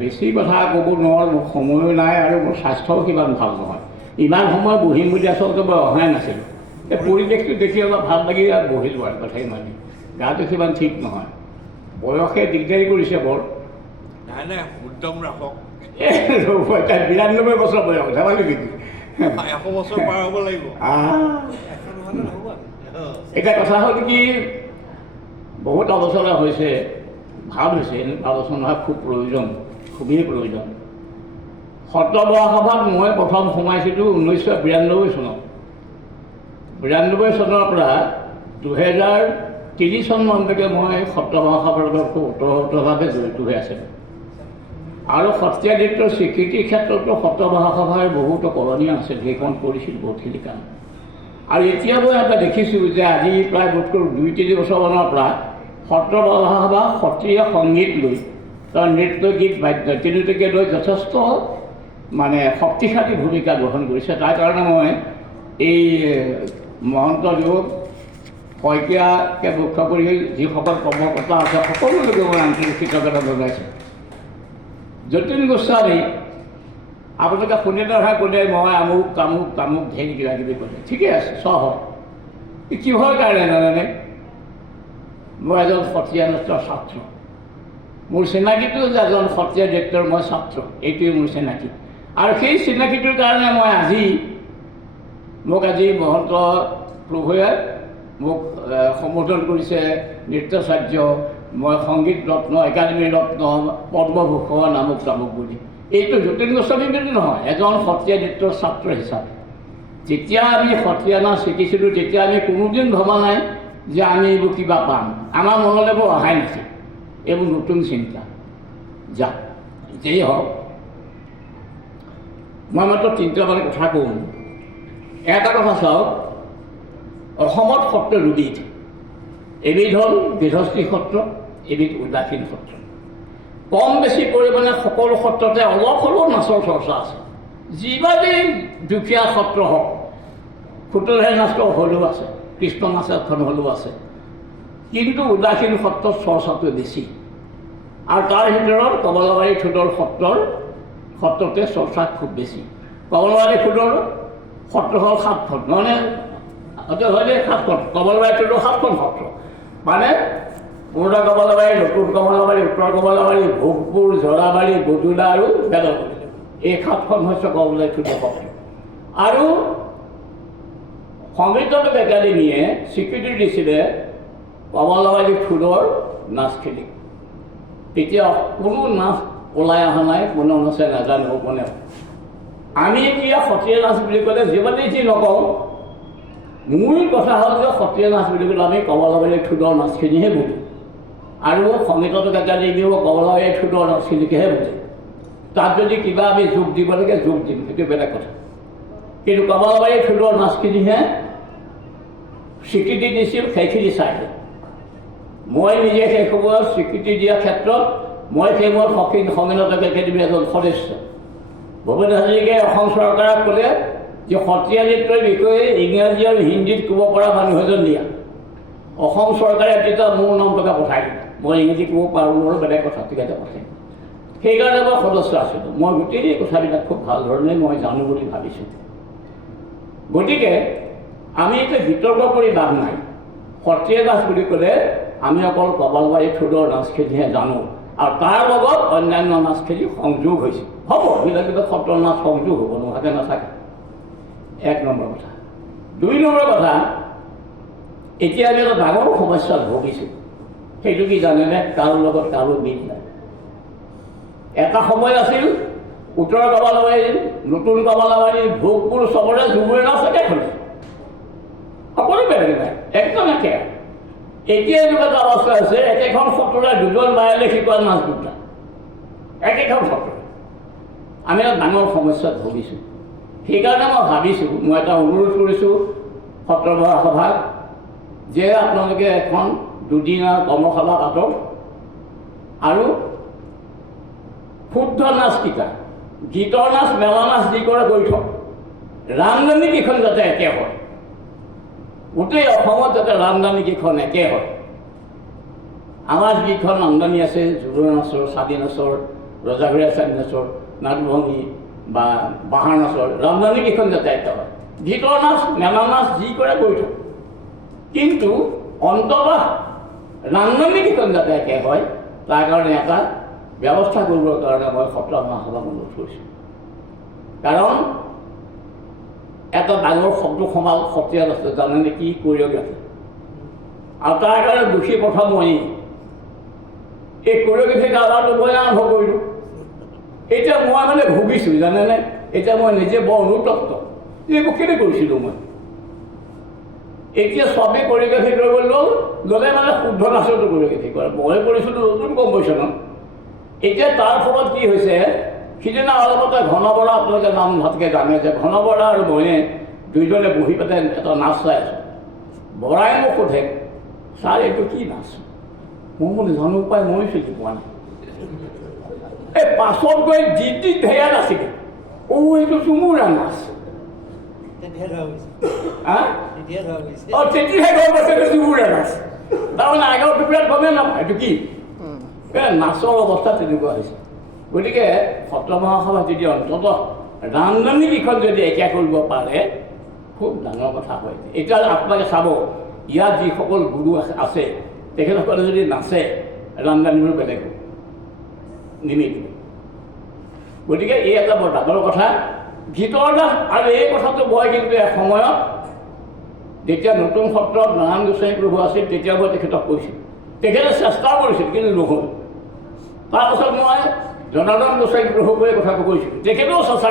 বেছি কথা ক'ব নোৱাৰোঁ, মোৰ সময়ো নাই আৰু মোৰ স্বাস্থ্যও সিমান ভাল নহয়। ইমান সময় বহিম বুলি আচলতে মই অহাই নাছিলোঁ। এই পৰিৱেশটো দেখি অলপ ভাল লাগি আৰু বহিলোঁ আৰু কথা ইমানেই। গাটো সিমান ঠিক নহয়, বয়সে দিগদাৰী কৰিছে বৰ। নাই নাই, উদ্যম ৰাখক। 92 বছৰ বয়স, ধেমালি নেকি? 100 বছৰ পাৰ হ'ব লাগিব। এতিয়া কথা হ'ল কি, বহুত আলোচনা হৈছে, ভাল হৈছে, এনেকুৱা আলোচনা খুব প্ৰয়োজন, খুবেই প্ৰয়োজন। সত্ৰ মহাসভাত মই প্ৰথম সোমাইছিলোঁ 1992 চনত। 92 চনৰ পৰা 2003 চনমানলৈকে মই সত্ৰ মহাসভাৰ লগত খুব ওতঃপ্ৰোতভাৱে জড়িত হৈ আছিলোঁ। আৰু সত্ৰীয়া নৃত্যৰ স্বীকৃতিৰ ক্ষেত্ৰতো সত্ৰ মহাসভাৰ বহুতো কৰণীয় আছে, সেইখন কৰিছিল বহুতখিনি কাম। আৰু এতিয়া মই এটা দেখিছোঁ যে আজি প্ৰায় বোধকৰো 2-3 বছৰমানৰ পৰা সত্ৰ মহাসভা সত্ৰীয়া সংগীত লৈ, তাৰ নৃত্য গীত বাদ্য তিনিটাকে লৈ যথেষ্ট মানে শক্তিশালী ভূমিকা গ্ৰহণ কৰিছে। তাৰ কাৰণে মই এই মহন্ত যোগ শইকীয়াকে মুখ্য কৰি যিসকল কৰ্মকৰ্তা আছে সকলোলৈকে মই আন্তৰিক কৃতজ্ঞতা জনাইছোঁ। যতীন গোস্বামী, আপোনালোকে শুনিলে নহয়, কোনে মই আমুক তামুক তামুক ঢেৰ কিবা কিবি ক'লে, ঠিকে আছে, চব হয়। কিহৰ কাৰণে জানেনে? মই এজন সত্ৰীয়া নৃত্যৰ ছাত্ৰ। মোৰ চিনাকিটো যে এজন সত্ৰীয়া নৃত্যৰ মই ছাত্ৰ, এইটোৱে মোৰ চিনাকি। আৰু সেই চিনাকিটোৰ কাৰণে মোক আজি মহন্ত প্ৰভুৱে মোক সম্বোধন কৰিছে নৃত্যাচাৰ্য, মই সংগীত ৰত্ন, একাডেমী ৰত্ন, পদ্মভূষণ, আমুক তামুক বুলি। এইটো যতীন গোস্বামী বুলি নহয়, এজন সত্ৰীয়া নৃত্যৰ ছাত্ৰ হিচাপে। যেতিয়া আমি সত্ৰীয়া নাচ শিকিছিলোঁ তেতিয়া আমি কোনোদিন ভবা নাই যে আমি এইবোৰ কিবা পাম, আমাৰ মনলৈ বৰ অহাই নাছিল। এইবোৰ নতুন চিন্তা। যাক যেই হওক, মই মাত্ৰ 3টামান কথা কওঁ। এটা কথা চাওক, অসমত সত্ৰ দুবিধ, এবিধ হ'ল গৃহস্থী সত্ৰ, এবিধ উদাসীন সত্ৰ। কম বেছি পৰিমাণে সকলো সত্ৰতে অলপ হ'লেও নাচৰ চৰ্চা আছে। যিমানেই দুখীয়া সত্ৰ হওক, খুতৰহে নাচৰ হ'লেও আছে, কৃষ্ণ নাচ এখন হ'লেও আছে। কিন্তু উদাসীন সত্ৰত চৰ্চাটো বেছি। আৰু তাৰ ভিতৰত কমলাবাৰী ঠোদৰ সত্ৰতে চৰ্চা খুব বেছি। কমলাবাৰী ঠোদৰ সত্ৰ হ'ল 7খন, মানে হয়নে 7খন, কমলাবাৰী ঠোদৰ 7খন সত্ৰ। মানে পুৰণা কমলাবাৰী, নতুন কমলাবাৰী, উত্তৰ কমলাবাৰী, ভোগপুৰ, জৰাবাৰী, বদুলা আৰু বেলগুৰি, এই 7খন হৈছে কমলাবাৰী ঠোদৰ সত্ৰ। আৰু সংগীত একাডেমীয়ে স্বীকৃতি দিছিলে কমলাবাৰী ঠোদৰ নাচখিনি। তেতিয়া কোনো নাচ ওলাই অহা নাই, কোনো নাচে নাজানিব কোনেও। আমি এতিয়া সত্ৰীয়া নাচ বুলি ক'লে যিমানেই যি নকওঁ, মূল কথা হ'ল যে সত্ৰীয়া নাচ বুলি ক'লে আমি কমলাবাৰী ঠোদৰ নাচখিনিহে বুজোঁ। আৰু সংগীত একাডেমীও কমলাবাৰী ঠোদৰ নাচখিনিকেহে বুজে। তাত যদি কিবা আমি যোগ দিব লাগে, যোগ দিম, সেইটো বেলেগ কথা। কিন্তু কমলাবাৰী ঠোদৰ নাচখিনিহে স্বীকৃতি দিছিল, সেইখিনি চাইছিল। মই নিজে সেই সময়ত স্বীকৃতি দিয়াৰ ক্ষেত্ৰত মই সেই সময়ত সংগীত একাডেমীৰ এজন সদস্য। ভূপেন হাজৰিকাই অসম চৰকাৰক ক'লে যে সত্ৰীয়া নৃত্যৰ বিষয়ে ইংৰাজী আৰু হিন্দীত ক'ব পৰা মানুহ এজন দিয়া। অসম চৰকাৰে তেতিয়া মোৰ নাম টকা পঠাই দিলে। মই ইংৰাজী ক'ব পাৰোঁ নোৱাৰোঁ বেলেগ কথা, ঠিক আছে পঠাই। সেইকাৰণে মই সদস্য আছিলোঁ। মই গোটেই কথাবিলাক খুব ভাল ধৰণে মই জানো বুলি ভাবিছোঁ। গতিকে আমি এতিয়া বিতৰ্ক কৰি লাভ নাই। সত্ৰীয়া নাচ বুলি ক'লে আমি অকল কমলাবাৰী ঠোদৰ নাচখিনিহে জানো, আৰু তাৰ লগত অন্যান্য নাচখিনি সংযোগ হৈছে। হ'ব, বিলাক সত্ৰৰ নাচ সংযোগ হ'ব, নোহোৱাকৈ নাথাকে। 1 নম্বৰ কথা। 2 নম্বৰ কথা, এতিয়া আমি এটা ডাঙৰ সমস্যাত ভুগিছোঁ। সেইটো কি জানেনে? কাৰো লগত কাৰো মিল নাই। এটা সময় আছিল উত্তৰ কমলাবাৰী, নতুন কমলাবাৰী, ভোগপুৰ, চবৰে ঝুমুৰি নাচ একেখনে, সকলো বেলেগ নাই, একদম একে। এতিয়া এনেকুৱা এটা অৱস্থা আছে, একেখন সত্ৰৰে 2জন বায়েলে শিকোৱা নাচ দুটা, একেখন সত্ৰ। আমি এটা ডাঙৰ সমস্যাত ভুগিছোঁ। সেইকাৰণে মই ভাবিছোঁ, মই এটা অনুৰোধ কৰিছোঁ সত্ৰ মহাসভাক যে আপোনালোকে এখন 2দিনীয়া কৰ্মশালা পাতক আৰু শুদ্ধ নাচকেইটা, গীতৰ নাচ, মেলা নাচ যি কৰে কৰি থওক। ৰামধনী কেইখন যাতে একে হয়, গোটেই অসমত যাতে ৰামধনী কেইখন একে হয়। আমাৰ যিখন আমদানি আছে জোৰ নাচৰ, চাদি নাচৰ, ৰজাঘৰীয়া চাৰি নাচৰ নাটভংগী বা বাঁহাৰ নাচৰ ৰামধেমালি কেইখন যাতায়াত হয়, গীতৰ নাচ মেলা নাচ যি কৰে কৰি থওঁ, কিন্তু অন্ততঃ ৰামধেমালি কেইখন যাতায়াত হয় তাৰ কাৰণে এটা ব্যৱস্থা কৰিবৰ কাৰণে মই সত্ৰ মহাসভা অনুৰোধ কৰিছোঁ। কাৰণ এটা ডাঙৰ শব্দ সমাল সত্ৰীয়া আছে, জানেনে কি কৰিঅ'গ্ৰাফী, আৰু তাৰ কাৰণে দোষী প্ৰথম ময়েই। এই কৰিঅ'গ্ৰাফী কাৰবাৰটো মই আৰম্ভ কৰিলোঁ। এতিয়া মই মানে ভুগিছোঁ, জানেনে? এতিয়া মই নিজে বৰ অনুতপ্ত, এইবোৰ কেলৈ কৰিছিলোঁ মই। এতিয়া চবেই কৰিঅ'গ্ৰাফী কৰিব ল'লে মানে শুদ্ধ নাচতো কৰিঅ'গ্ৰাফী কৰে, মই কৰিছিলোঁ নতুন কম্পজিশ্যনত। এতিয়া তাৰ ফলত কি হৈছে, সিদিনা অলপতে ঘন বৰা, আপোনালোকে নাম ভালকৈ জানে যে ঘন বৰা আৰু ময়ে দুইজনে বহি পেলাই এটা নাচ চাই আছোঁ। বৰাই মোক সোধে, ছাৰ এইটো কি নাচ? মই বোলো জানো পাই, মই চিনি পোৱা নাই। এই পাছত গৈ যি ঢেয়া নাছিলে, এইটো চুমুৰা নাচ। তেতিয়াহে গম পাইছে এইটো চুমুৰা নাচ। তাৰমানে আগৰ টুকুৰাত গমেই নাপায় এইটো কি। নাচৰ অৱস্থা তেনেকুৱা হৈছে। গতিকে সত্ৰ মহাসভা যদি অন্ততঃ ৰামধেমালি কেইখন যদি একে কৰিব পাৰে খুব ডাঙৰ কথা হয়। এতিয়া আপোনালোকে চাব, ইয়াত যিসকল গুৰু আছে তেখেতসকলে যদি নাচে ৰামধেমালিবোৰ বেলেগ হ'ব, নিমিলিব। গতিকে এই এটা বৰ ডাঙৰ কথা। গীতৰ নাচ আৰু এই কথাটো মই কিন্তু এসময়ত যেতিয়া নতুন সত্ৰত নাৰায়ণ গোস্বামী প্ৰভু আছিল তেতিয়া মই তেখেতক কৈছিলোঁ, তেখেতে চেষ্টা কৰিছিল কিন্তু নহ'ল। তাৰপাছত মই জনাৰ্দন গোস্বামী প্ৰভুক এই কথাটো কৈছিলোঁ, তেখেতেও চেষ্টা